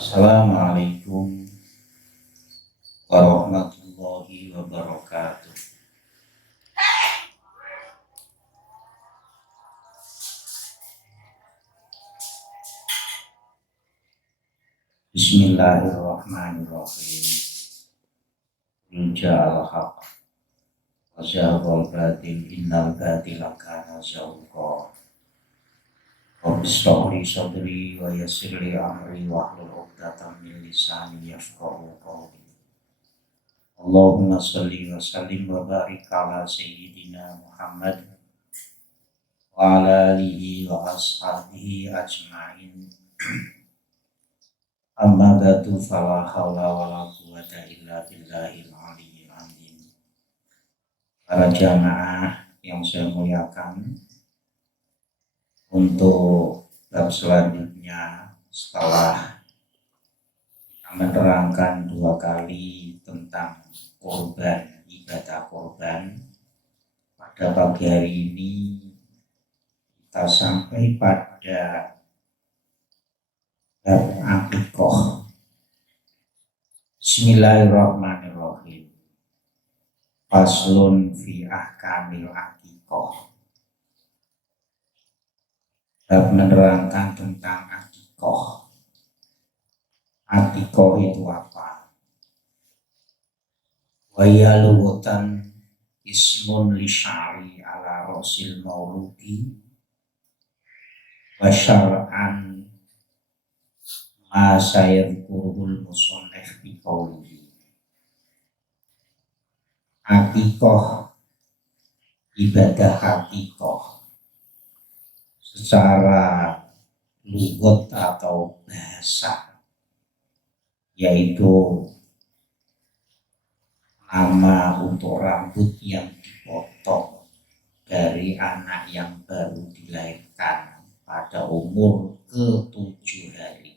Assalamualaikum warahmatullahi wabarakatuh. Bismillahirrahmanirrahim. Inja'al haq wa zahaqal batil innal batila kana zahuqa. Rabbi shrah li sadri wa yassir li amri wahlul 'uqdatam min lisani yafqahu qawli. Allahumma shalli wa sallim wa barik ala sayyidina Muhammad wa ala alihi wa ashabihi ajma'in. Amma ba'du fala haula wala quwwata illa billahil aliyyil azim. Para jamaah yang saya muliakan, untuk bab selanjutnya setelah menerangkan 2 kali tentang korban, ibadah korban, pada pagi hari ini kita sampai pada bab akikoh. Bismillahirrahmanirrahim. Faslun fi ahkamil akikoh. Bab menerangkan tentang akikoh. Akikoh itu apa? Wa ya lughatan ismun li syari ala rasil mauludi wa syar'an ma sayadhkurul musannif bi qawlihi. Akikoh, ibadah akikoh secara lughat atau bahasa, yaitu nama untuk rambut yang dipotong dari anak yang baru dilahirkan pada umur ke-7 hari.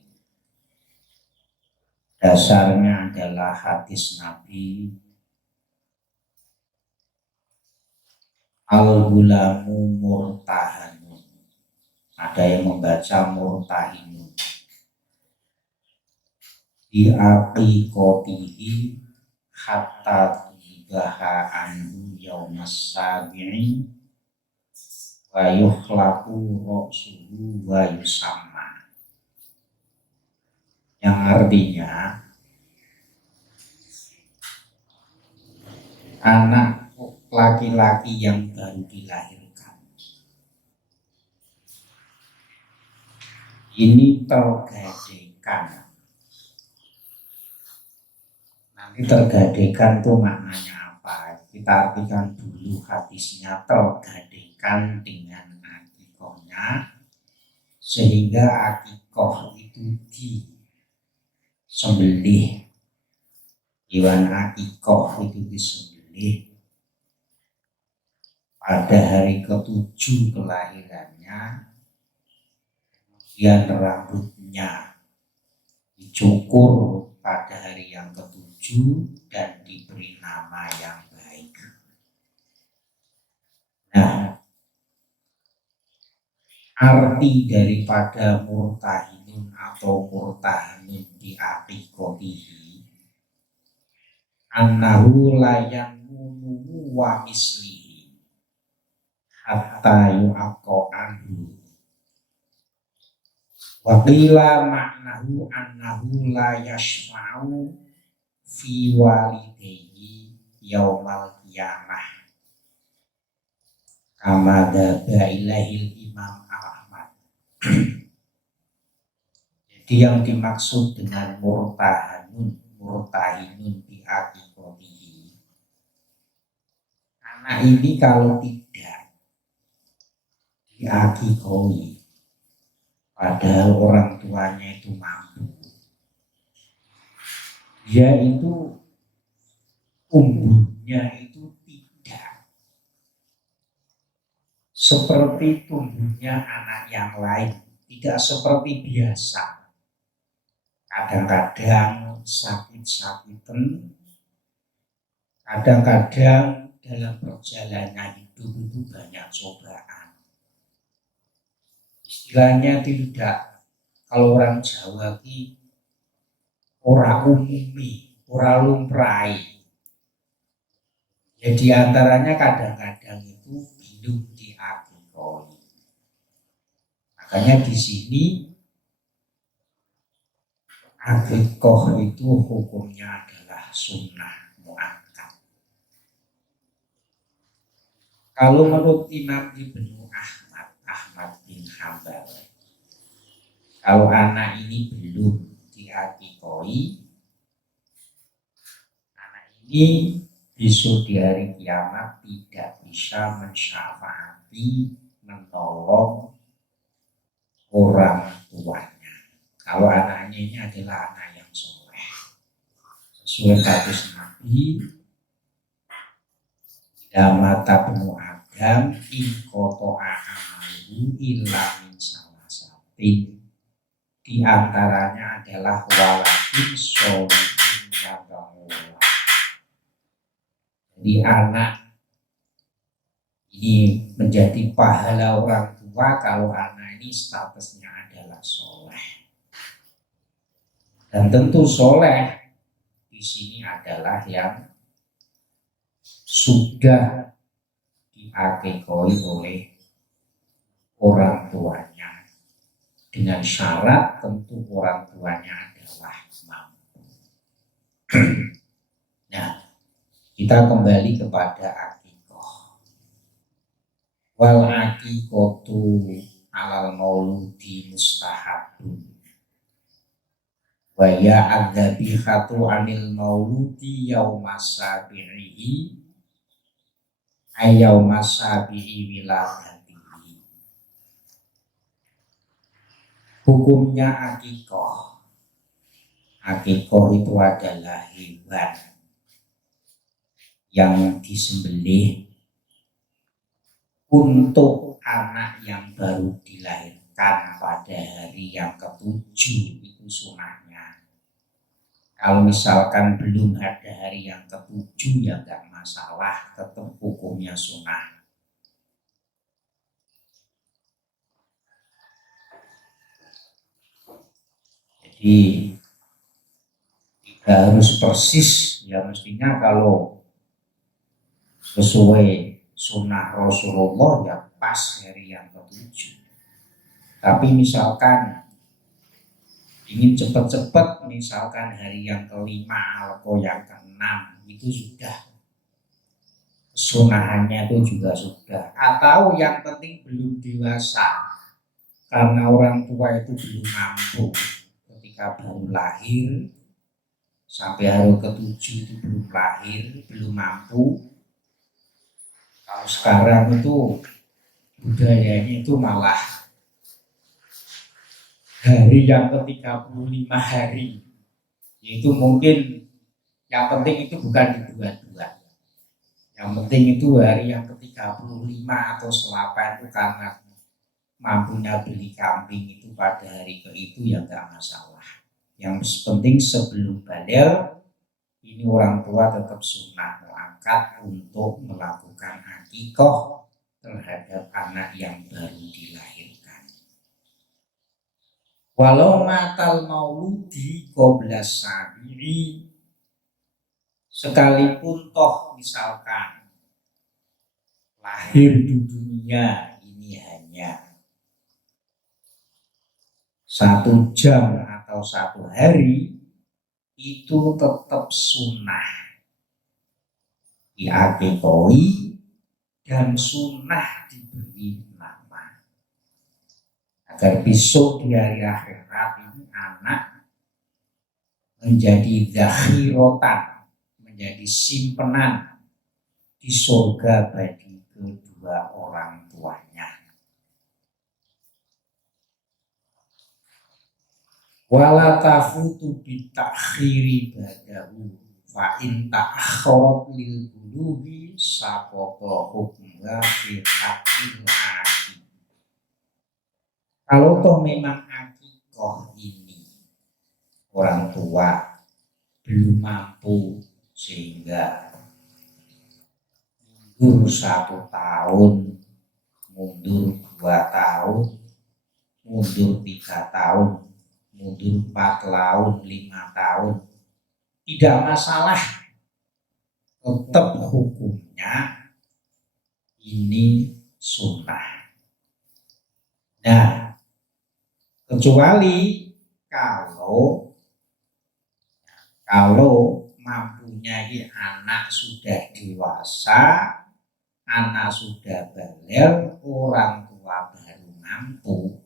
Dasarnya adalah hadis Nabi, al-gulamu murtahanun. Ada yang membaca murtahinun. Di aqiqatihi hatta tubaha anhu yaumas sabi'i wa yukhlaqu ra'suhu wa yusamma. Yang artinya anak laki-laki yang baru dilahirkan ini tergadaikan. Nanti tergadaikan itu maknanya apa? Kita artikan dulu hadisnya. Tergadaikan dengan akikohnya, sehingga akikoh itu disembelih. Hewan akikoh itu disembelih pada hari ke-7 kelahirannya. Kemudian rambutnya dicukur pada hari yang ke-7 dan diberi nama yang baik. Nah, arti daripada murtahinun atau murtahanun di aqiqatihi annahu layanunu wa mislihi hatta yu'aqqa anhu. Wa qila maknahu annahu la yashfa'u fi walidayhi yaumal qiyamah kama dhaba ilahil Imam Ahmad. Jadi yang dimaksud dengan murtahinun bi aqiqatihi, anak ini kalau tidak diaqiqahi padahal orang tuanya itu mampu, dia itu tumbuhnya itu tidak seperti tumbuhnya anak yang lain, tidak seperti biasa. Kadang-kadang sakit-sakitan, kadang-kadang dalam perjalanan hidup itu banyak cobaan. Istilahnya tidak, kalau orang Jawa ini ora umumi, ora lumrahi. Ya di antaranya kadang-kadang itu belum diakikoi. Makanya di sini akikoh itu hukumnya adalah sunnah muakkad. Kalau menurut Imam Ibnu Ahmad bin Hambal, kalau anak ini belum diakikoi, anak ini besok di hari kiamat tidak bisa mensyafaati, menolong orang tuanya. Kalau anaknya ini adalah anak yang soleh, sesuai hadis Nabi, damata benu Adam ikoto amalu illa min salasatin. Di antaranya adalah waladin sholihin yad'ulah. Jadi anak ini menjadi pahala orang tua kalau anak ini statusnya adalah soleh. Dan tentu soleh di sini adalah yang sudah diakikoi oleh orang tuanya, dengan syarat tentu orang tuanya adalah mampu. Nah, kita kembali kepada akikoh. Wal akikotu alal mauludi mustahabun. Wa ya adzabihatu anil mauludi yaumas sabihi ayyaumas sabihi wiladatihi. Hukumnya akikoh. Akikoh itu adalah hewan yang disembelih untuk anak yang baru dilahirkan pada hari yang ketujuh, itu sunahnya. Kalau misalkan belum ada hari yang ketujuh ya enggak masalah, tetap hukumnya sunah. Jadi tidak harus persis, ya mestinya kalau sesuai sunnah Rasulullah ya pas hari yang ketujuh. Tapi misalkan ingin cepat-cepat, misalkan hari yang kelima atau yang keenam, itu sudah sunahannya itu juga sudah. Atau yang penting belum dewasa, karena orang tua itu belum mampu ketika baru lahir sampai hari ketujuh itu belum lahir, belum mampu. Kalau sekarang itu budayanya itu malah hari yang ke-35 hari, yaitu mungkin yang penting itu bukan di dua-dua, yang penting itu hari yang ke-35 atau selapa itu karena mampunya beli kambing itu pada hari ke itu ya enggak masalah. Yang penting sebelum balik ini orang tua tetap sunnah muakkad untuk melakukan akikoh terhadap anak yang baru dilahirkan. Walau matal mauludi qabla sabiri, sekalipun toh misalkan lahir di dunia ini hanya 1 jam atau 1 hari, itu tetap sunnah diakikoi dan sunnah diberi nama, agar besok di hari akhirat ini anak menjadi zakhiratan, menjadi simpenan di surga bagi kedua orang tuanya. Wala tafutu bitakhiri badahu fa in ta'akharat lil buluhi saqata hukmuha fi haqqil aqi. Kalau toh memang akikoh ini orang tua belum mampu sehingga mundur 1 tahun, mundur 2 tahun, mundur 3 tahun, mundur 4 tahun, 5 tahun, tidak masalah, tetap hukumnya ini sunnah. Nah, kecuali kalau mampunya ini anak sudah dewasa, anak sudah balik, orang tua baru mampu.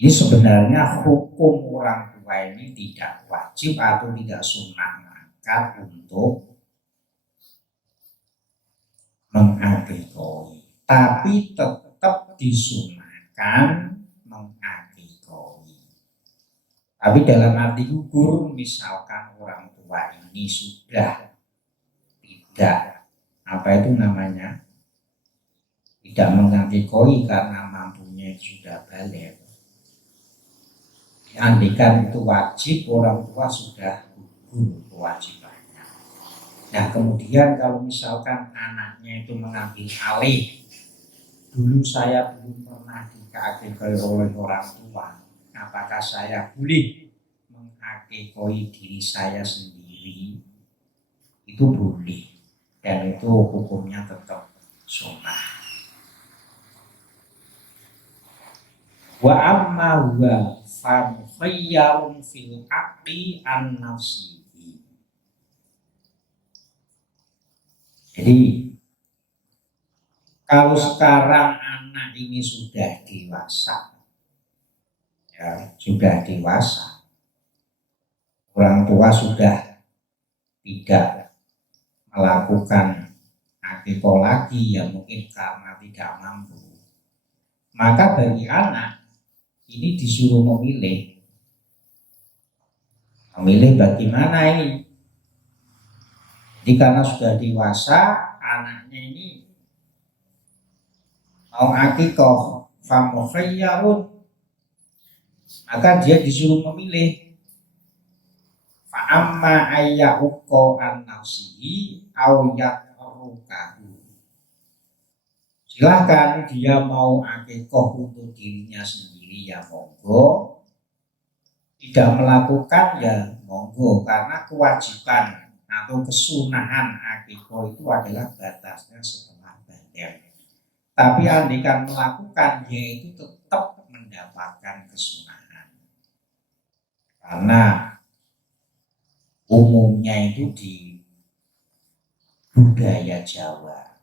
Ini sebenarnya hukum orang tua ini tidak wajib atau tidak sunnah mangkat untuk mengakikoi, tapi tetap disunahkan mengakikoi. Tapi dalam arti gugur, misalkan orang tua ini sudah tidak tidak mengakikoi karena mampunya sudah balik. Andaikan itu wajib, orang tua sudah gugur kewajibannya. Nah, kemudian kalau misalkan anaknya itu mengambil alih, dulu saya belum pernah diakikoi oleh orang tua, apakah saya boleh mengakikoi diri saya sendiri? Itu boleh, dan itu hukumnya tetap sunnah. Wa amma huwa famukhayyarun fil aqli an nafsihi. Jadi kalau sekarang anak ini sudah dewasa, orang tua sudah tidak melakukan akikah lagi, ya mungkin karena tidak mampu, maka bagi anak ini disuruh memilih bagaimana ini. Jadi karena sudah dewasa, anaknya ini mau akikah famukhayyarun, maka dia disuruh memilih. Fa'amma ayya'uqa an nafsihi aw yatrukahu. Silahkan dia mau akikah untuk dirinya sendiri, ya monggo. Tidak melakukan, ya monggo, karena kewajiban atau kesunahan akikah itu adalah batasnya setelah balik. Tapi andaikan melakukan, yaitu tetap mendapatkan kesunahan. Karena umumnya itu di budaya Jawa,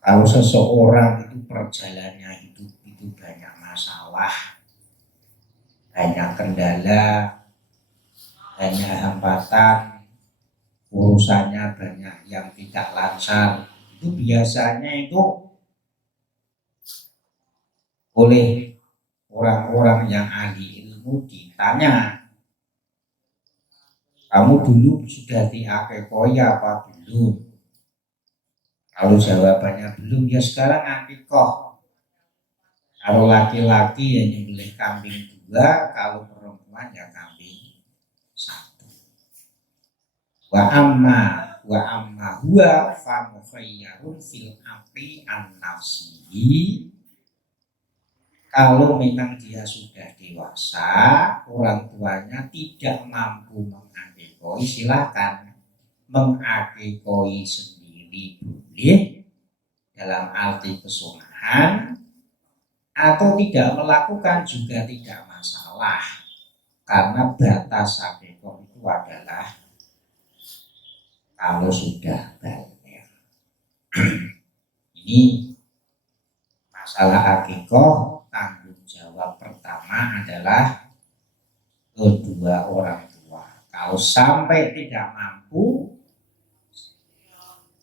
kalau seseorang itu perjalanannya hidup itu banyak masalah, banyak kendala, banyak hambatan, urusannya banyak yang tidak lancar, itu biasanya itu oleh orang-orang yang ahli ilmu ditanya, kamu dulu sudah diakikoi apa belum? Kalau jawabannya belum, ya sekarang akikah. Kalau laki-laki ya nyembelih kambing 2, kalau perempuan ya kambing 1. Wa amma huwa fa mukhayyarun fil aqli an nafsihi. Kalau memang dia sudah dewasa, orang tuanya tidak mampu mengakikoi, silakan mengakikoi sendiri boleh dalam arti kesunahan, atau tidak melakukan juga tidak masalah, karena batas akikah itu adalah kalau sudah balik. Ini masalah akikah, tanggung jawab pertama adalah kedua orang tua. Kalau sampai tidak mampu,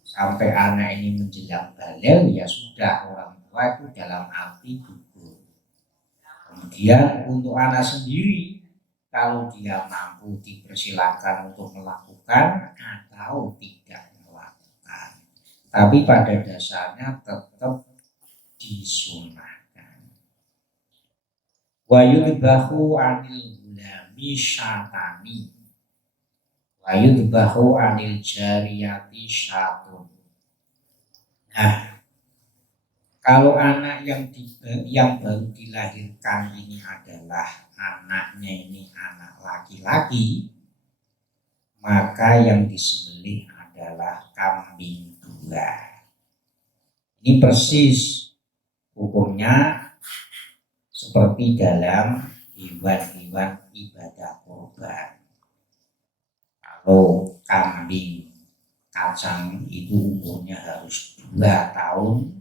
sampai anak ini menjelang balik, ya sudah, orang tua itu dalam arti gugur. Kemudian untuk anak sendiri, kalau dia mampu dipersilakan untuk melakukan atau tidak melakukan, tapi pada dasarnya tetap disunahkan. Wa yudbahu anil gulami syatani wa yudbahu anil jariyati syatun. Nah, Kalau anak yang baru dilahirkan ini adalah anaknya ini anak laki-laki, maka yang disembelih adalah kambing dua. Ini persis hukumnya seperti dalam hewan-hewan ibadah kurban. Kalau kambing kacang itu umurnya harus 2 tahun.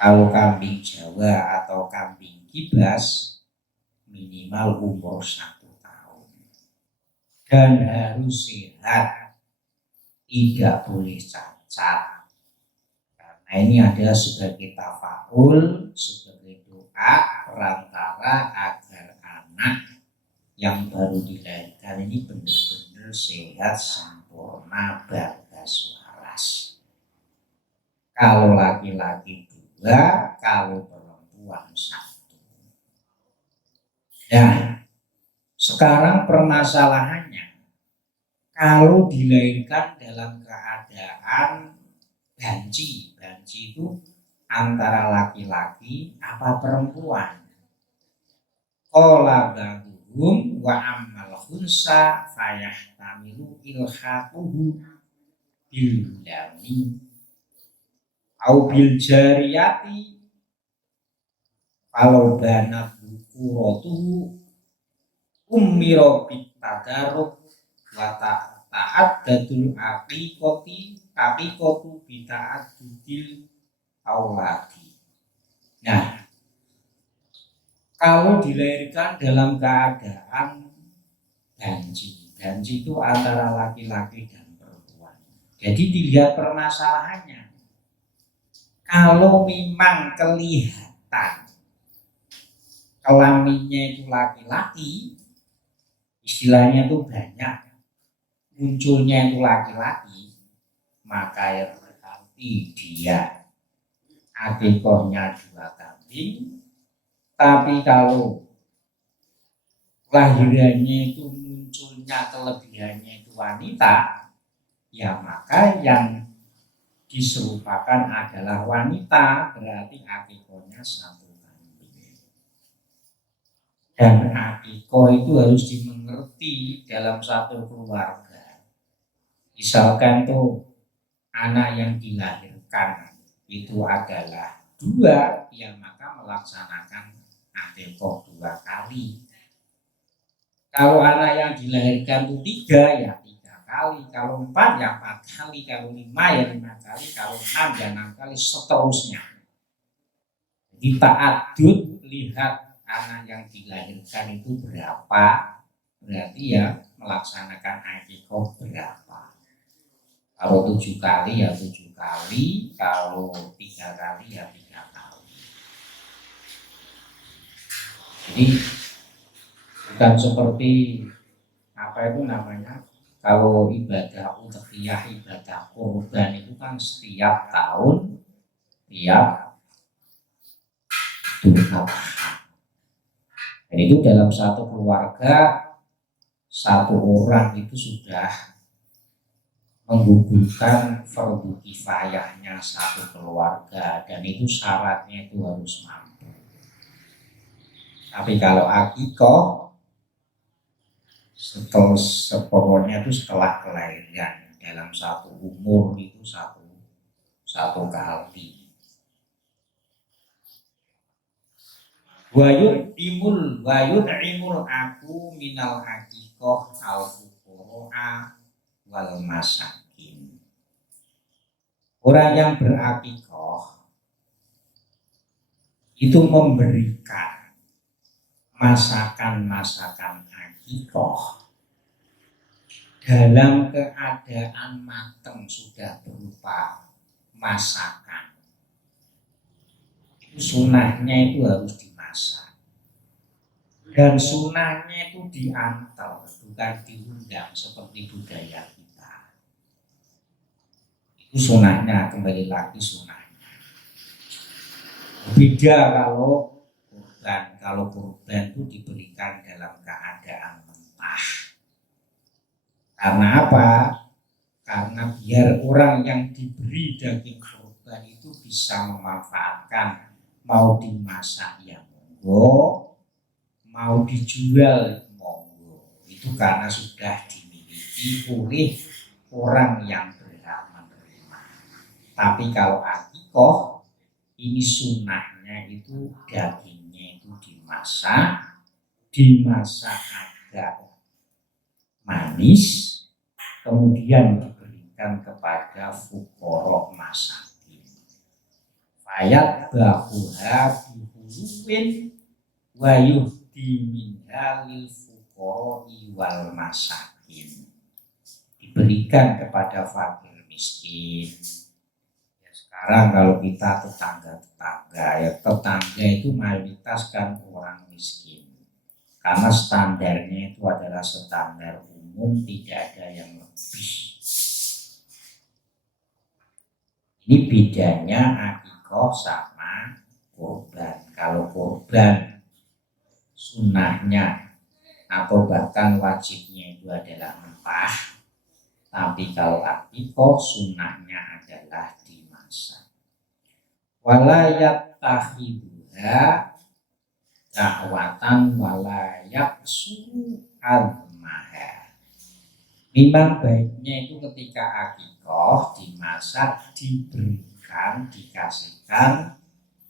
Kalau kambing Jawa atau kambing kibas minimal umur 1 tahun. Dan harus sehat, tidak boleh cacat. Karena ini ada sebagai tafaul, sebagai doa perantara agar anak yang baru dilahirkan ini benar-benar sehat, sempurna, bagas, waras. Kalau laki-laki 2, kalau perempuan 1. Nah, sekarang permasalahannya, kalau dilahirkan dalam keadaan banci itu antara laki-laki apa perempuan. Qala ba'duhum wa ammal khunsa fayahtamilu ilhaquhu bil lami au bil jariyati kalau banat bukuratuhu ummiro bitadaruk wa ta'addatul aqiqatu bita'addudil auladi. Nah, kalau dilahirkan dalam keadaan banci itu antara laki-laki dan perempuan. Jadi dilihat permasalahannya. Kalau memang kelihatan kelaminnya itu laki-laki, istilahnya itu banyak, munculnya itu laki-laki, maka yang berarti dia akikohnya 2 kambing. Tapi kalau lahirannya itu munculnya kelebihannya itu wanita, ya maka yang diserupakan adalah wanita, berarti akikohnya 1 kambing. Dan akikoh itu harus dimengerti dalam satu keluarga. Misalkan tuh anak yang dilahirkan itu adalah 2, ya maka melaksanakan akikoh 2 kali. Kalau anak yang dilahirkan itu 3, ya 3 kali. Kalau 4, ya 4 kali. Kalau 5, ya 5 kali. Kalau 6, ya 6 kali, seterusnya. Jadi ta'adud, lihat anak yang dilahirkan itu berapa, berarti ya melaksanakan akikoh berapa. Kalau 7 kali ya 7 kali, kalau 3 kali ya 3 kali. Jadi bukan seperti apa itu namanya, kalau ibadah udhiyah, ibadah kurban itu kan setiap tahun tiap Idul Adha. Dan itu dalam satu keluarga, 1 orang itu sudah menggugurkan fardu kifayahnya 1 keluarga, dan itu syaratnya itu harus mampu. Tapi kalau akikoh pokoknya itu setelah kelahiran, dalam 1 umur itu satu kali. Wayun imul aku minal akikoh al fuqara wal masakin. Orang yang berakikoh itu memberikan masakan akikoh dalam keadaan matang, sudah berupa masakan. Sunahnya itu harus dimasak, dan sunahnya itu diantar, bukan diundang seperti budaya kita. Itu sunahnya, kembali lagi sunahnya. Beda kalau kurban itu diberikan dalam keadaan mentah. Karena apa? Karena biar orang yang diberi daging kurban kurban itu bisa memanfaatkan, mau dimasak ya monggo, mau dijual monggo. Itu karena sudah dimiliki oleh orang yang berhak menerima. Tapi kalau akikoh, ini sunnahnya itu dagingnya itu dimasak agak manis, kemudian diberikan kepada fuqara masakin. Fayat bahuha bihuluwin wa yuhdi minha lil fuqara wal masakin. Diberikan kepada fakir miskin. Ya, sekarang kalau kita tetangga-tetangga, ya tetangga itu mayoritas kan orang miskin. Karena standarnya itu adalah standar umum, tidak ada yang lebih. Ini bedanya akikoh sama kurban. Kalau kurban sunnahnya atau bahkan wajibnya itu adalah mentah, tapi kalau akikoh sunnahnya adalah dimasak. Walayat tahiduha dakwatan walayak suhu almaha. Memang baiknya itu ketika akikoh dimasak, diberikan, dikasihkan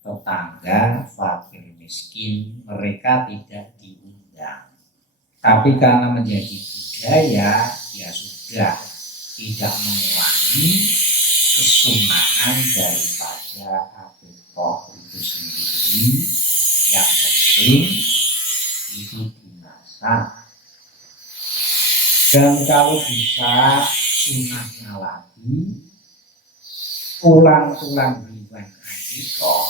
tetangga fakir miskin, mereka tidak diundang. Tapi karena menjadi budaya, ya sudah, tidak mengurangi kesunahan daripada akikoh itu sendiri. Yang penting itu dimasak. Dan kalau bisa sunahnya lagi, tulang-tulang hewan akikoh,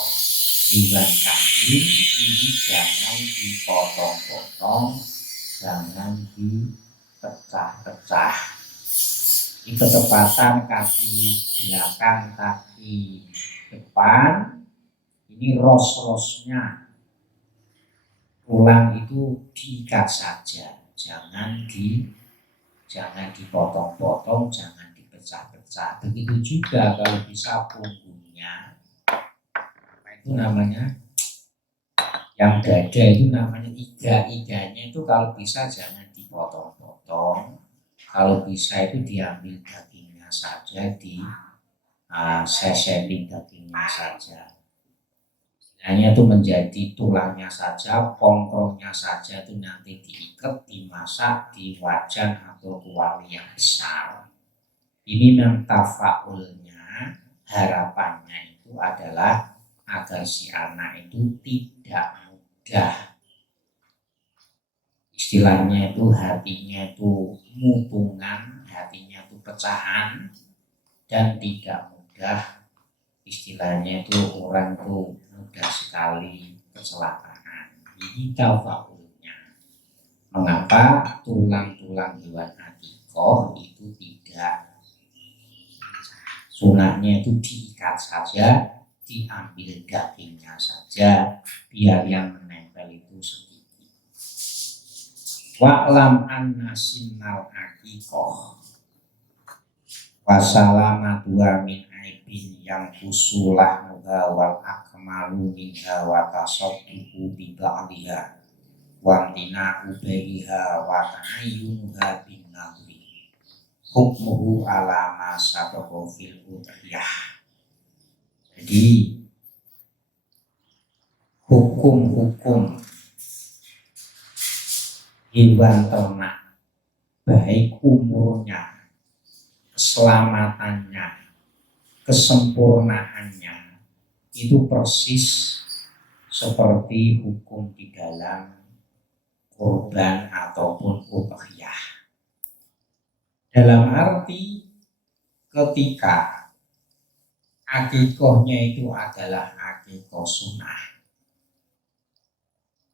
hewan kambing ini jangan dipotong-potong, jangan dipecah-pecah. Di ketepatan kaki belakang, kaki depan, ini ros-rosnya tulang itu diikat saja, jangan dipotong-potong, jangan dipecah-pecah. Begitu juga kalau bisa punggungnya, apa itu namanya, yang dada itu namanya iga-iganya itu kalau bisa jangan dipotong-potong. Kalau bisa itu diambil dagingnya saja, sesetin dagingnya saja. Hanya itu menjadi tulangnya saja, pongkrongnya saja itu nanti diikat, dimasak di wajan atau kuali yang besar. Ini memang tafaulnya, harapannya itu adalah agar si anak itu tidak mudah, istilahnya itu hatinya itu mutungan, hatinya itu pecahan, dan tidak mudah, istilahnya itu orang itu mudah sekali kecelakaan. Ini tafaulnya. Mengapa tulang-tulang hewan akikoh itu tidak, sunahnya itu diikat saja, diambil dagingnya saja, biar yang menempel itu sedikit. Wa'lam anna sinnal akikoh wasalamatu min aibin yang usulah muha wal akmalu minha wa tasadduqu bi ba'liha wa amtina ubaiha wa ta'ayyunuha bin nadri hukmuhu ala ma sabaqa fil udhiyah. Jadi hukum-hukum hewan ternak, baik umurnya, keselamatannya, kesempurnaannya, itu persis seperti hukum di dalam kurban ataupun udhiyah. Dalam arti ketika akikohnya itu adalah akikoh sunnah,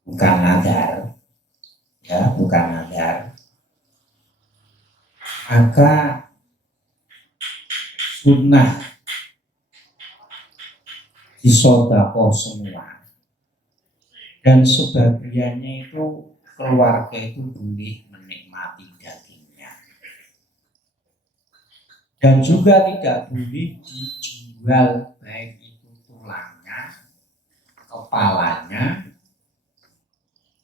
bukan nadar, ya, bukan nadar, maka sunnah disodakoh semua, dan sebagiannya itu keluarga itu boleh menikmati dagingnya, dan juga tidak boleh dijual. dijual, baik itu tulangnya, kepalanya,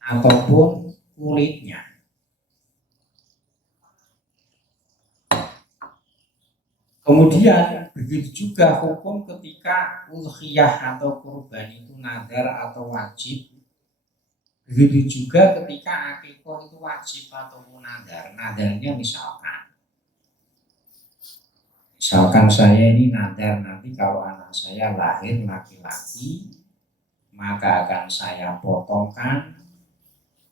ataupun kulitnya. Kemudian begitu juga hukum ketika udhiyah atau kurban itu nadar atau wajib. Begitu juga ketika akikoh itu wajib ataupun nadar. Nadarnya misalkan saya ini nadar nanti kalau anak saya lahir laki-laki, maka akan saya potongkan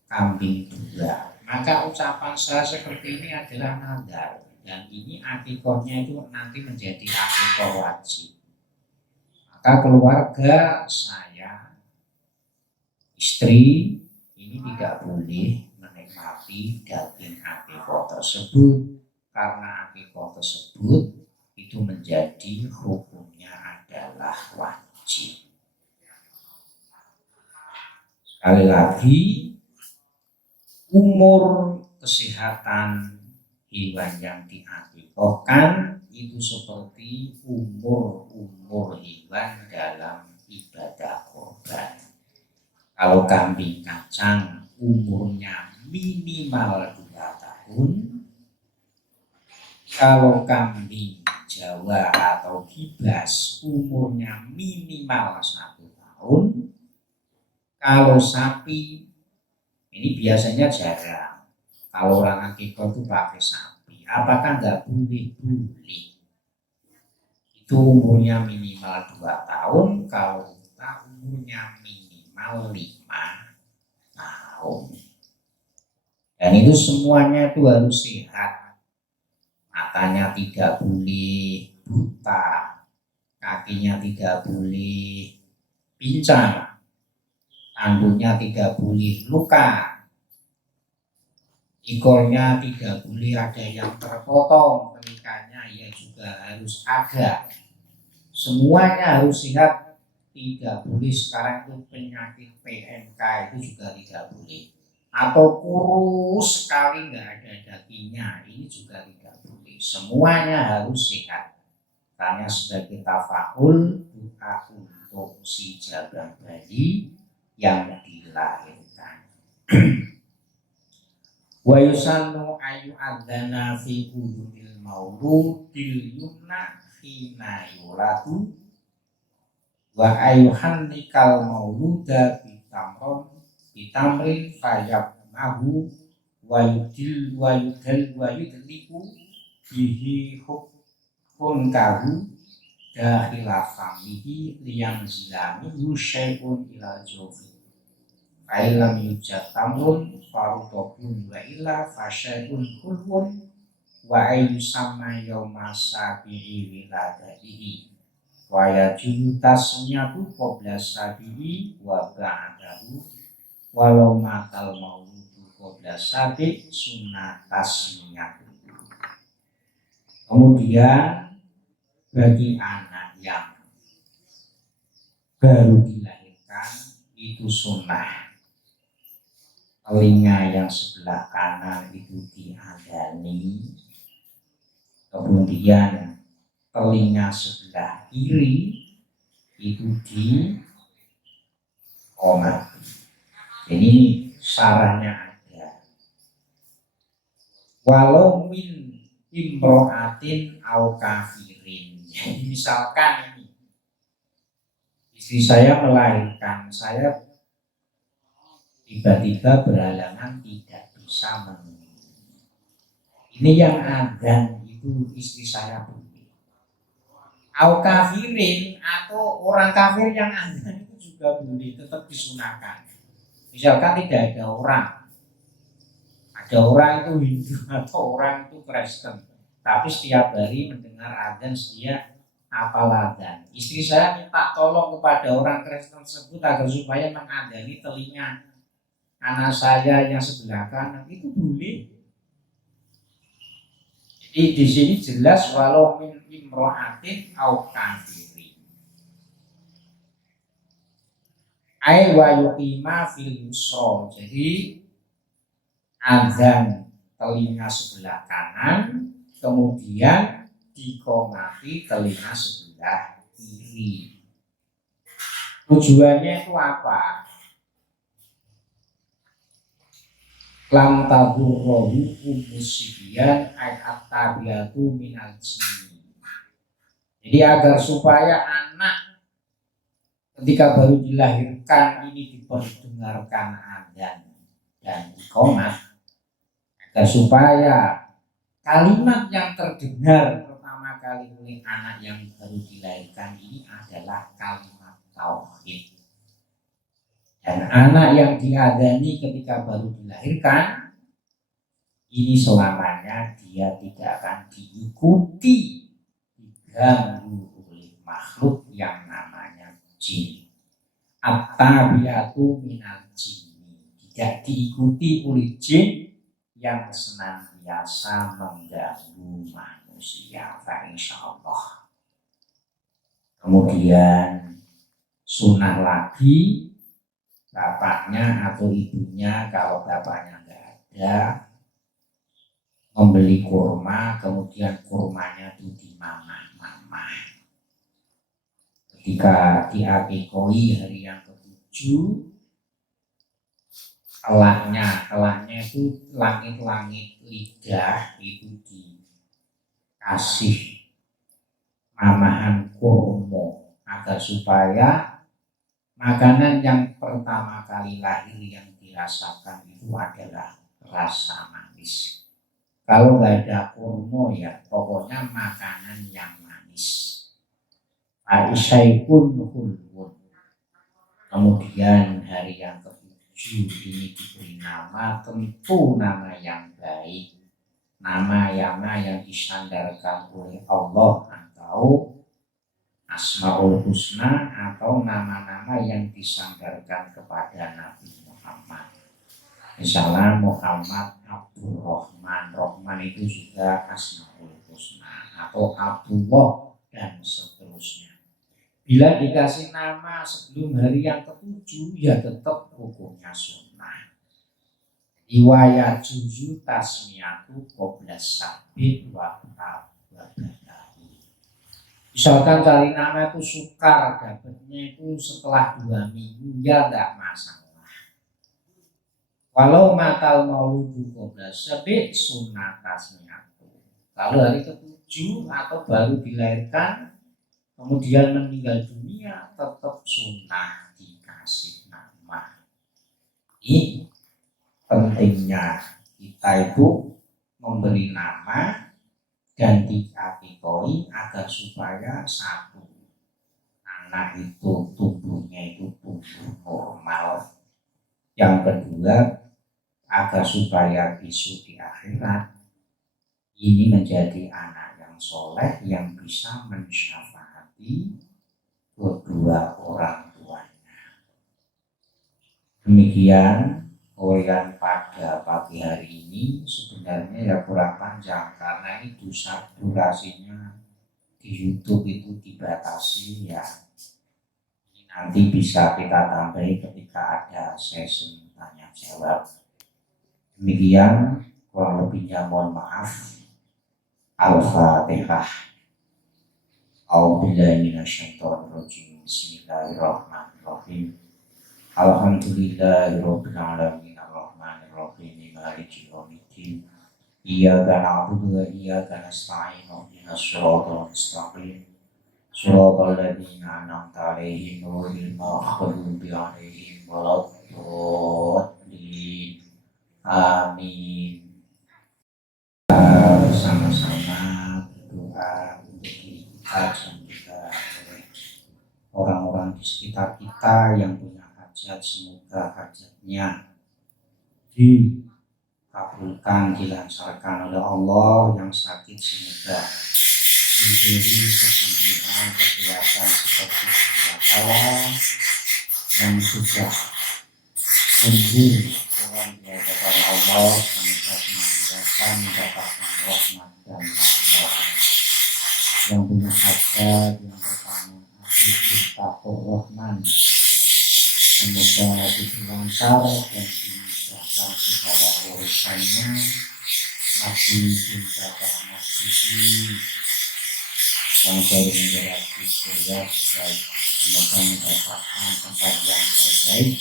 kambing 2. Maka ucapan saya seperti ini adalah nadar. Dan ini akikohnya itu nanti menjadi akikoh wajib. Maka keluarga saya, istri, ini tidak boleh menikmati daging akikoh tersebut. Karena akikoh tersebut itu menjadi hukumnya adalah wajib. Sekali lagi, umur kesehatan hewan yang diakikohkan itu seperti umur hewan dalam ibadah korban. Kalau kambing kacang umurnya minimal 2 tahun, kalau kambing Jawa atau kibas umurnya minimal 1 tahun, kalau sapi ini biasanya jarang. Kalau orang akikoh itu pakai sapi, apakah nggak boleh? Boleh. Itu umurnya minimal 2 tahun, kalau kita umurnya minimal 5 tahun. Dan itu semuanya itu harus sehat. Matanya tidak boleh buta, kakinya tidak boleh pincang, tanduknya tidak boleh luka, ekornya tidak boleh ada yang terpotong, telikanya ya juga harus ada. Semuanya harus sehat, tidak boleh sekarang itu penyakit PMK itu juga tidak boleh. Atau kurus sekali nggak ada dagingnya, ini juga tidak boleh. Semuanya harus sehat. Karena sebagai tafa'ul doa untuk si jaban bayi yang dilahirkan. Wa yusannu ayu adzana fi udunil mauludil yumna hina yuladu wa ayu handikal mauluda bitamrin fayabnahu wa yudliku bihi hukun kahu dakhila famihi liyang zilami yusyai'un ilal jofi ailam yujat tamrun farutopun wa illa fasyai'un kulun wa ayu sama yawma sabi'i wiladadihi wa yajudu tasmiyatu qabla sabi'i wa ba'dahu walau matal mauludu qabla sabi' sunnah tasmiyatu. Kemudian bagi anak yang baru dilahirkan itu sunnah telinga yang sebelah kanan itu diadani, kemudian telinga sebelah kiri itu dikomati. Ini sarahnya ada. Walau min imro'atin au kafirin. Jadi misalkan ini istri saya melahirkan, saya tiba-tiba berhalangan tidak bisa menunggu. Ini yang adzan itu istri saya boleh. Au kafirin atau orang kafir yang adzan itu juga boleh, tetap disunahkan. Misalkan tidak ada orang itu Hindu atau orang itu Kristen, tapi setiap hari mendengar adzan dia hafal adzan. Istri saya minta tolong kepada orang Kristen tersebut agar supaya mengadani telinga anak saya yang sebelah kanan, itu boleh. Jadi di sini jelas walau min imro'atin au kafirin. Ai wa yuqima fil yusra. Jadi azan telinga sebelah kanan, kemudian dikomati telinga sebelah iri. Tujuannya itu apa? Lam tadurrohu umusibian at-tabiyatu minal jini. Jadi agar supaya anak ketika baru dilahirkan ini diperdengarkan adzan dan iqamah, agar supaya kalimat yang terdengar pertama kali oleh anak yang baru dilahirkan ini adalah kalimat tauhid. Dan anak yang diadzani ketika baru dilahirkan ini selamanya dia tidak akan diikuti, diganggu oleh makhluk yang namanya jin. At-tabiyatu minal jin, tidak diikuti oleh jin yang senantiasa mengganggu manusia. Insyaallah. Kemudian sunnah lagi, bapaknya atau ibunya, kalau bapaknya nggak ada, membeli kurma, kemudian kurmanya itu dimamah-mamah. Ketika diakikoi hari yang ke-7, kelaknya itu langit-langit lidah itu dikasih mamahan kurma agar supaya makanan yang pertama kali lahir yang dirasakan itu adalah rasa manis. Kalau nggak ada kurma ya pokoknya makanan yang manis. Aisyai'un hulwun. Kemudian hari yang ke-7 ini diberi nama, tentu nama yang baik, nama yang disandarkan oleh Allah atau Asmaul Husna atau nama-nama yang disandarkan kepada Nabi Muhammad. Misalnya Muhammad Abdurrahman, Rahman itu juga Asmaul Husna, atau Abdullah dan seterusnya. Bila dikasih nama sebelum hari yang ke-7 ya tetap hukumnya sunnah. Riwayat juzu tasmiyatu qabla sabit wa misalkan cari nama itu sukar, dapatnya itu setelah 2 minggu, ya enggak masalah. Walau matal mauludu qabla sabit sunnah tasmiyatu. Kalau hari ke-7 atau baru dilahirkan kemudian meninggal dunia, tetap sunnah dikasih nama. Ini pentingnya kita itu memberi nama dan diakikoi agar supaya satu, anak itu tubuhnya itu tumbuh normal. Yang kedua, agar supaya besok di akhirat ini menjadi anak yang soleh yang bisa mensyafaati kedua orang tuanya. Demikian Koyan pada pagi hari ini sebenarnya ya kurang panjang karena ini durasinya di YouTube itu dibatasi ya. Nanti bisa kita tambahi ketika ada sesi tanya jawab. Demikian, kurang lebihnya mohon maaf. Al-Fatihah. A'udzubillahi minasyaitonirrajim. Bismillahirrahmanirrahim. Alhamdulillahirabbil alamin arrahmanirrahim maliki yaumiddin. Iyyaka na'budu wa iyyaka nasta'in ihdinas siratal mustaqim. Siratal ladzina an'amta 'alaihim ghairil maghdubi 'alaihim waladdallin. Amin. Bersama-sama berdoa untuk kita dan juga orang-orang di sekitar kita yang punya hajat, semoga hajatnya dikabulkan, dilancarkan oleh Allah. Yang sakit semoga diberi kesembuhan, kesehatan seperti sedia kala. Yang sudah sembuh dengan kepada Allah, semoga senantiasa mendapatkan rahmat dan rahmat. Yang punya hajat, yang pertama Iftaqur Rahman, semoga dilancar dan dimudahkan segala urusannya. Masih cinta masih yang baru menjalani kuliah baik, semoga mendapatkan tempat yang terbaik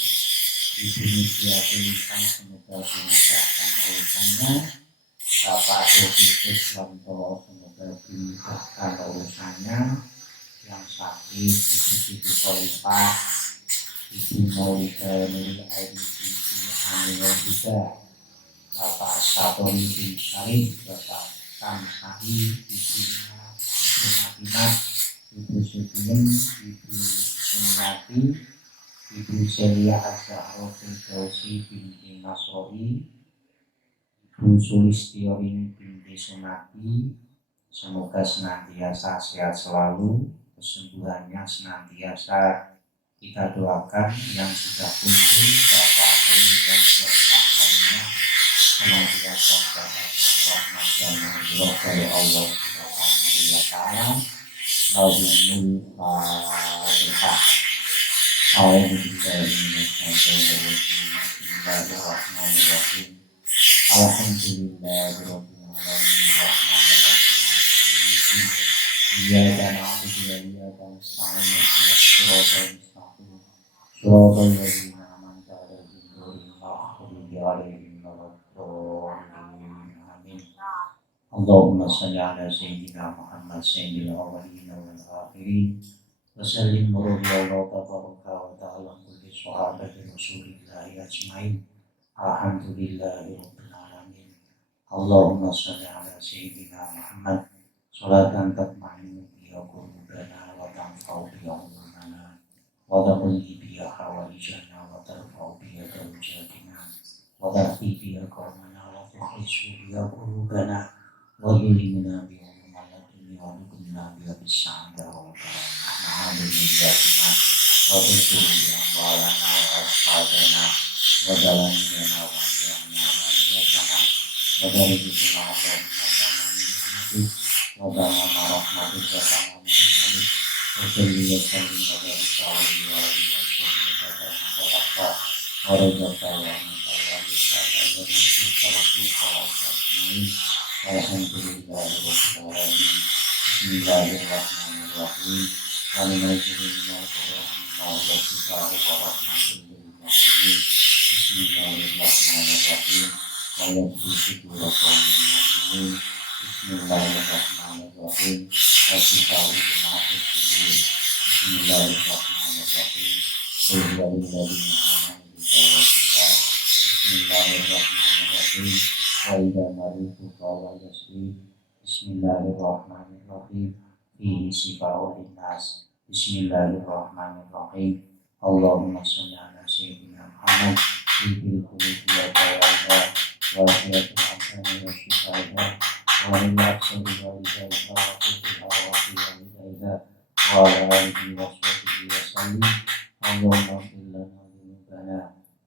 di bumi dia pilihan, semoga dimudahkan urusannya. Bapak Devitus Lanto semoga dimudahkan urusannya. Yang sakit Ibu Polipah, Ibu Maulida Nuri Aidisi Aminul Huda, Bapak Satori bin Syarif, Bapak Samsahi, Ibu Natinah, Ibu Sukumen, Ibu Sunyati, Ibu Celia Azharo Firdausi binti Nasroi, Ibu Sulistiyoni binti Sunati, semoga senantiasa sehat selalu, kesembuhannya senantiasa kita doakan. Yang sudah kumpul Bapak Peri yang keempat harinya senantiasa mendapatkan rahmat dan maghfirah dari Allah Subhanahu wa Ta'ala. Lalu Fatihah. Bismillahirrahmanirrahim. Alhamdulillahirabbil alamin. Iyyaka na'budu wa iyyaka nasta'in. Ihdinas siratal mustaqim. Shiratal ladzina an'amta 'alaihim ghairil maghdubi 'alaihim waladdallin. Amin. Allahumma shalli 'ala sayyidina Muhammad sayyidil awwalin wal akhirin. Wa sallim wa tabaraka wa ta'ala kulli sahabati Rasulillahi ajmain. Alhamdulillahirabbil alamin. Allahumma shalli 'ala sayyidina Muhammad sholatan tatma'innu biha qulubana wa tanfa'u biha umurana wa taqdi biha hawaijana wa tarfa'u biha darajatina wa tahdi biha qawmana wa tuhissu biha qulubana wa yulimna biha umurana wa dukunna biha bisa'ada wa karana ma'adulillatina wa tuhisu biha amwalana wa asfadana wa dalanina wa anjana wa aliyatana wa daribituna wa ta'amana Wadana marahmati watana murni Wasalli wasallim wa barika alaihi wa alihi wa sahbihi wa baraka wa rajata wa mutawali ta'ala wa nanti salatu salatu ajmain. Alhamdulillahi rabbil alamin. Bismillahirrahmanirrahim. Wa nunazzilu minal Qur'ani ma huwa shifaa'un wa rahmatun lil mu'minin. Bismillahirrahmanirrahim. Wa yahdi sudura qaumin mu'minin. Bismillahirrahmanirrahim. Bismillahirrahmanirrahim. Bismillahirrahmanirrahim. Wa idza maritu fahuwa yashfi. Bismillahirrahmanirrahim. Fihi shifa'un linnas. Bismillahirrahmanirrahim. Allahumma shalli ala sayyidina Muhammad fil qulubi wa tawalla wa afiyatul abdani wa shifa'illah. Wa sallallahu alaihi wa ala alihi wa sahbihi wa sallim. Allahumma ighfir lana dzunubana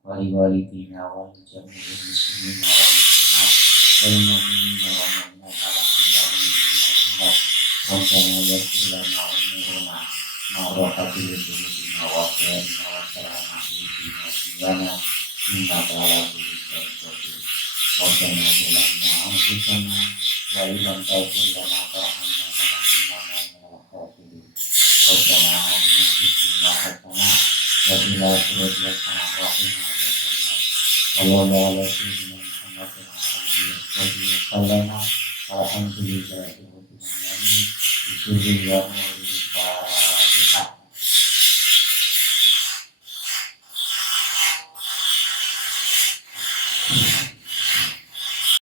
wa li walidina wa li jami'il muslimina wal muslimat wal mu'minina wal mu'minat ala kulli Muhammad. Rabbana yaghfir lana umurana ma raqatil qulubina wa qina wa salamina dinana innaka ala kulli syai'in qadir. Rabbana zalamna anfusana wa illam taghfir lana tarhamna lanakunanna minal khasirin. Rabbana atina fid dunya hasanah wa fil akhirati hasanah wa qina adzabannar. Sallallahu ala sayyidina Muhammadin wa alihi wa sahbihi wa sallam. Alhamdulillahi rabbil alamin. Bismillahirrahmanirrahim.